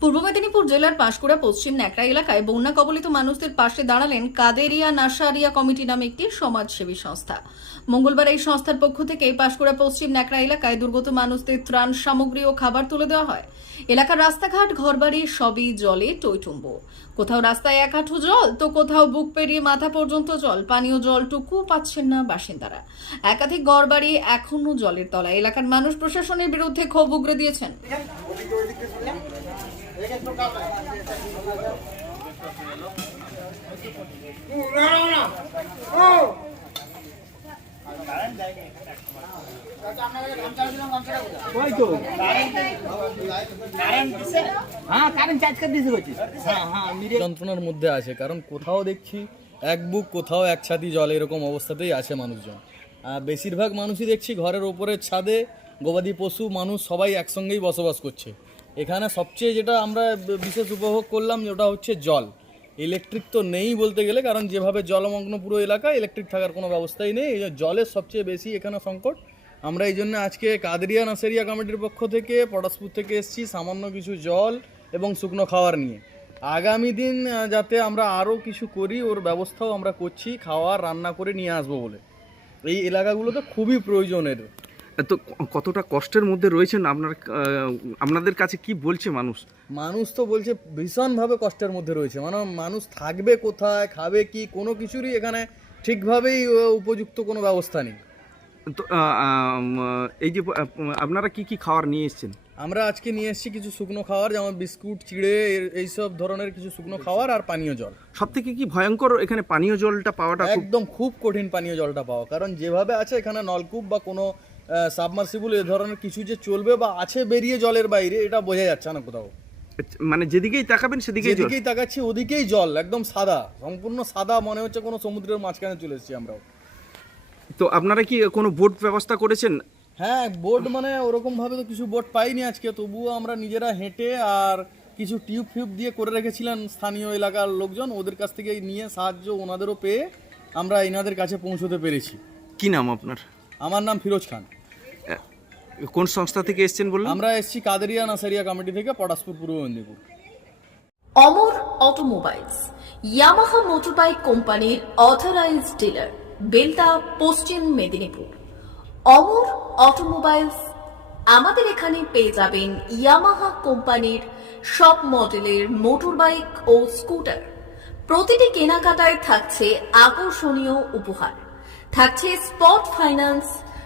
পূর্ব মেদিনীপুর জেলার পাঁশকুড়া, পশ্চিম ন্যাকড়া এলাকায় বন্যা কবলিত মানুষদের পাশে দাঁড়ালেন কাদেরিয়া নাসারিয়া কমিটি নামে একটি সমাজসেবী সংস্থা। মঙ্গলবার এই সংস্থার পক্ষ থেকে পাঁশকুড়া, পশ্চিম ন্যাকড়া এলাকায় দুর্গত মানুষদের ত্রাণ সামগ্রী ও খাবার তুলে দেওয়া হয়। এলাকার রাস্তাঘাট, ঘরবাড়ি সবই জলে টইটুম্ব। কোথাও রাস্তায় এক হাঁটু জল, তো কোথাও বুক পেরিয়ে মাথা পর্যন্ত জল। পানীয় জলটুকু পাচ্ছেন না বাসিন্দারা। একাধিক ঘরবাড়ি এখনও জলের তলায়। এলাকার মানুষ প্রশাসনের বিরুদ্ধে ক্ষোভ উগরে দিয়েছেন। যন্ত্রণার মধ্যে আছে, কারণ কোথাও দেখছি এক বুক, কোথাও এক ছাতি জল, এরকম অবস্থাতেই আছে মানুষজন। বেশিরভাগ মানুষই দেখছি ঘরের ওপরের ছাদে গবাদি পশু, মানুষ সবাই একসঙ্গেই বসবাস করছে। এখানে সবচেয়ে যেটা আমরা বিশেষ উপভোগ করলাম ওটা হচ্ছে জল। ইলেকট্রিক তো নেই বলতে গেলে, কারণ যেভাবে জলমগ্ন পুরো এলাকা ইলেকট্রিক থাকার কোনো ব্যবস্থাই নেই। জলের সবচেয়ে বেশি এখানে সংকট। আমরা এই জন্য আজকে কাদরিয়া নাসেরিয়া কমিটির পক্ষ থেকে, পটাশপুর থেকে এসেছি সামান্য কিছু জল এবং শুকনো খাবার নিয়ে। আগামী দিন যাতে আমরা আরও কিছু করি, ওর ব্যবস্থাও আমরা করছি, খাওয়ার, রান্না করে নিয়ে আসব বলে। এই এলাকাগুলোতে খুবই প্রয়োজনের। তো কতটা কষ্টের মধ্যে রয়েছেন আপনার আপনাদের কাছে কি বলছে মানুষ? মানুষ তো বলছে ভীষণভাবে কষ্টের মধ্যে রয়েছে। মানে মানুষ থাকবে কোথায় খাবে কি কোনো কিছুরই এখানে ঠিকভাবেই উপযুক্ত কোনো ব্যবস্থা নেই। তো এই যে আপনারা কি কি খাবার নিয়ে এসেছেন? আমরা আজকে নিয়ে এসেছি কিছু শুকনো খাবার যেমন বিস্কুট চিড়ে এর- এইসব ধরনের কিছু শুকনো খাবার আর পানীয় জল। সব থেকে কি ভয়ঙ্কর এখানে পানীয় জলটা পাওয়াটা একদম খুব কঠিন পানীয় জলটা পাওয়া। কারণ যেভাবে আছে এখানে নলকূপ বা কোনো সাবমার্সিবল এ ধরনের কিছু যে চলবে বা আছে বেরিয়ে জলের বাইরে এটা বোঝা যাচ্ছে না কোথাও। মানে যেদিকেই তাকাবেন সেদিকেই যেদিকেই তাকাচ্ছি ওদিকেই জল একদম সাদা। সম্পূর্ণ সাদা মনে হচ্ছে কোনো সমুদ্রের মাঝখানে চলে এসেছি আমরাও। তো আপনারা কি কোনো বোট ব্যবস্থা করেছেন? হ্যাঁ বোট মানে ওরকমভাবে তো কিছু বোট পাইনি আজকে তবুও আমরা নিজেরা হেঁটে আর কিছু টিউব ফিউব দিয়ে করে রেখেছিলেন স্থানীয় এলাকার লোকজন ওদের কাছ থেকে নিয়ে সাহায্য ওনাদেরও পেয়ে আমরা এনাদের কাছে পৌঁছতে পেরেছি। কি নাম আপনার? আমার নাম ফিরোজ খান। কোন সংস্থা থেকে এসেছেন বললেন? আমরা এসেছি কাদেরিয়া নাসারিয়া কমিটি থেকে Potashpur Purba Medinipur. Amar automobiles Yamaha motorbike কোম্পানির authorised dealer Belda Paschim Medinipur. Amar automobiles আমাদের এখানে পেয়ে যাবেন ইয়ামাহা কোম্পানির সব মডেলের মোটরবাইক ও স্কুটার। প্রতিটি কেনাকাটায় থাকছে আকর্ষণীয় উপহার। থাকছে স্পট ফাইন্যান্স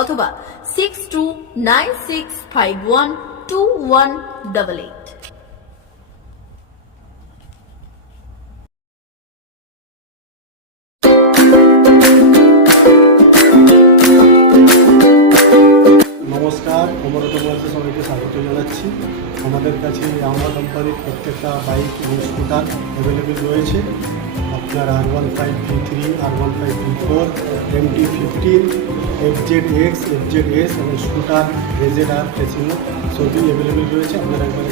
অথবা সিক্স নমস্কার অমরত বলতে সবাইকে স্বাগত জানাচ্ছি। আমাদের কাছে আমার কোম্পানির প্রত্যেকটা বাইক এবং স্কুটার অ্যাভেলেবেল রয়েছে। আপনার R one five three three R one five three four M T fifteen F Z X F Z S এবং স্কুটার রেজেড আর ফেসিনো সবই অ্যাভেলেবেল রয়েছে, আপনারা একবার